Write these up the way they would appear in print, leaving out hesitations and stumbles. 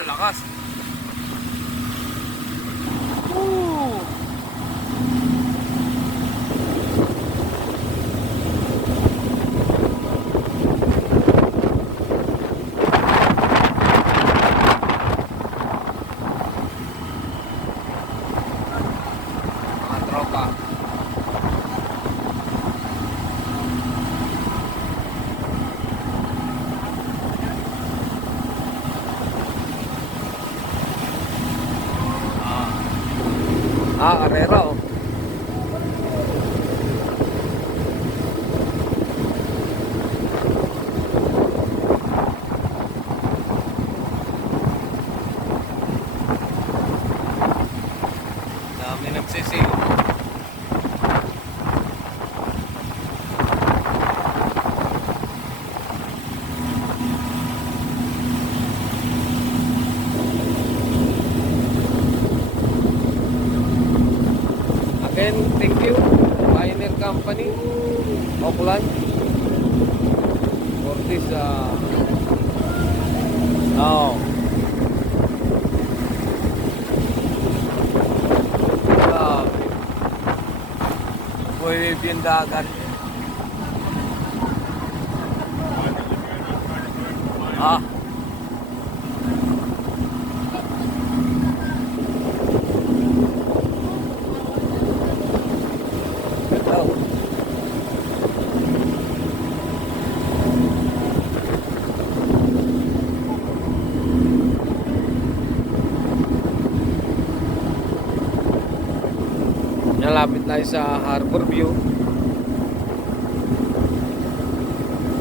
Lakas. Woo! Mga tropa. Karera oh. Dami nagsisiyo. Again, thank you Pioneer Company Auckland for this oh wave yung dagat. Ito. Nalapit tayo sa Harbor View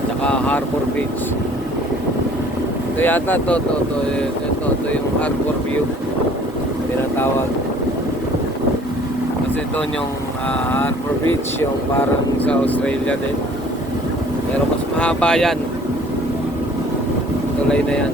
tsaka Harbor Beach. Ito yata ito yung Harbor View tinatawag kasi doon yung Harbor Beach yung parang sa Australia din pero mas mahaba yan tulay na yan.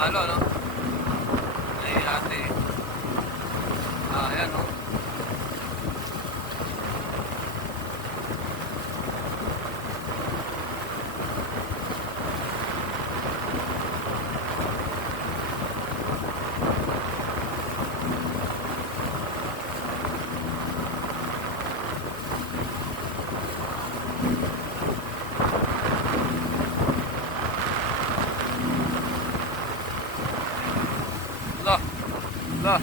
Halo, no? Ay, ate. Ayan, no? Lo, lo.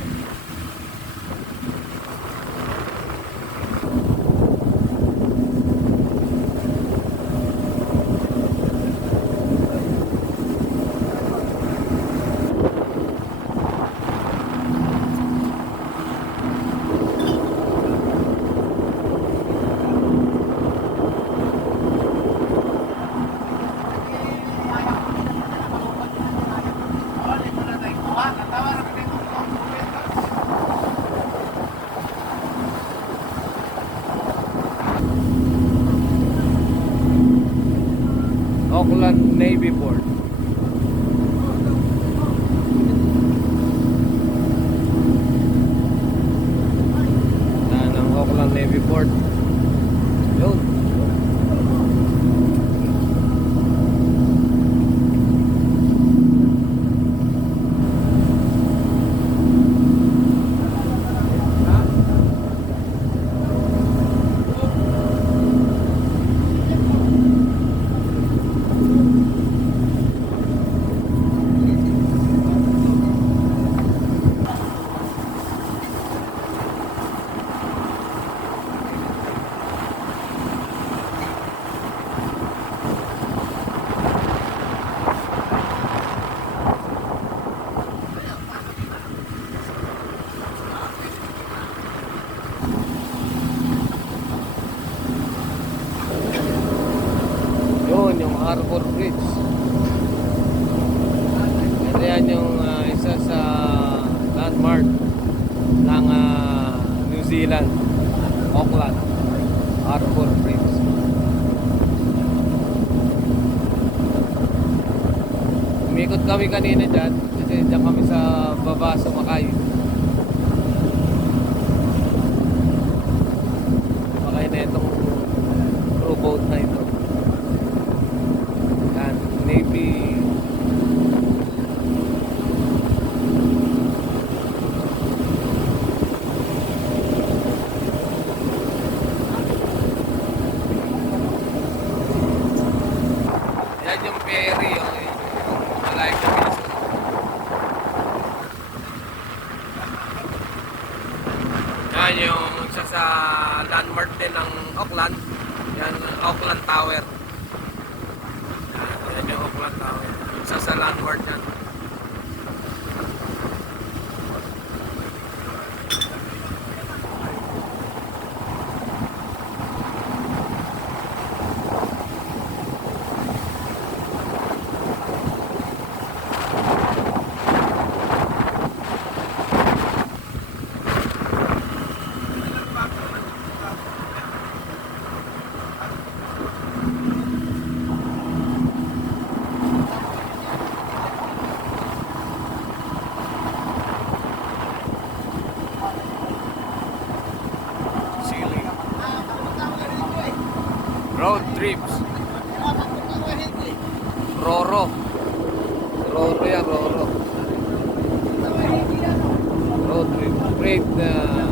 Auckland Navy Port. Yan ang Auckland Navy Port. Yun. Yun, yung Harbor Bridge. Ito yan yung isa sa landmark ng New Zealand, Auckland Harbor Bridge. Umikot kami kanina dyan kasi dyan kami sa baba sumakay. Sumakay na itong rowboat na ito. Yan, Navy. Yan yung ferry, okay. Malay ko mismo. Yan yung isa sa landmark din ng Auckland. Yan, Auckland Tower. Yan yung Auckland Tower. Isa sa landmark yan. Ceiling. Road trips. Roro. Roro yan, Roro. Road trip. Great yan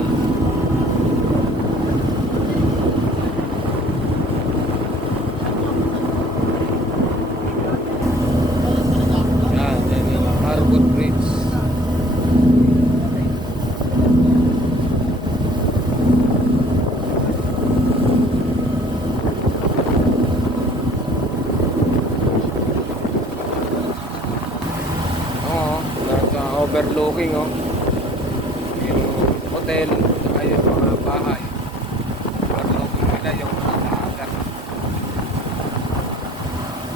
yung Harbor Bridge. Oo, overlooking, oh. Yung hotel, saka yung mga bahay. Overlooking nila yung mga dagat.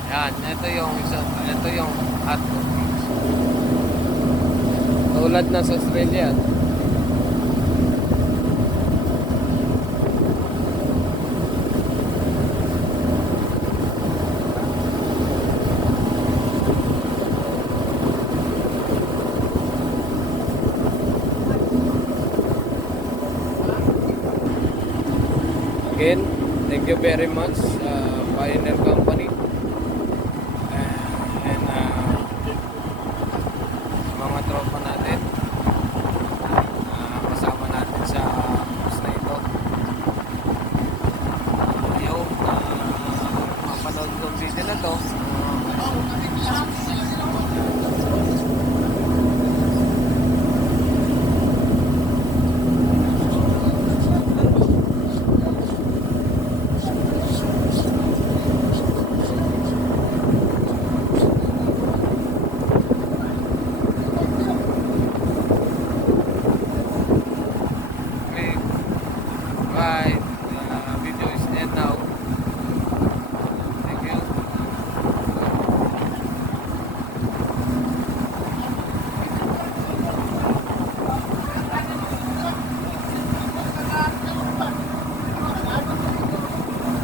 Yan, ito yung isa, ito yung Harbor Bridge. Tulad na sa Australia. Again, thank you very much Pioneer Company. And mga tropa natin kasama natin sa bus na ito. I hope mapanood ng video na to